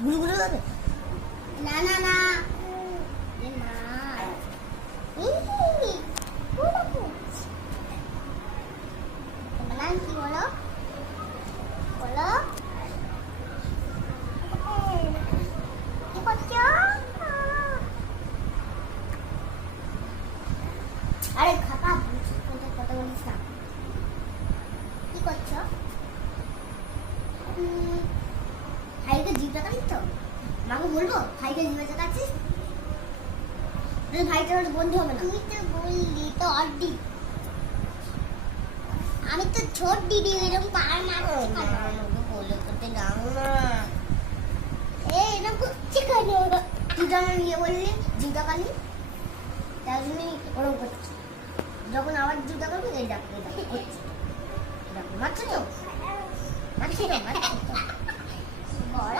গুলগুলো হবে না না না এ মা এই বলো তোমার নাম কি বলো বলো কি করছো আরে খাপা কথা বলিস না কি করছো ভাইকে জিভটা কাটিস তো মাকে বলবো ভাইকে জিভে কাটছিস ভাইটার বন্ধু হবে না তুই তো বললি তো অর্ধি আমি তো ছোট দিদি এরকম পার মারছি বলে করতে দাও না এই এরকম করছি কেন তুই যেমন নিয়ে বললি জিভটা কালি তার জন্যই ওরকম করছি যখন আবার জিভটা করবি এই ডাকতে করছি মারছি তো মারছি তো বড়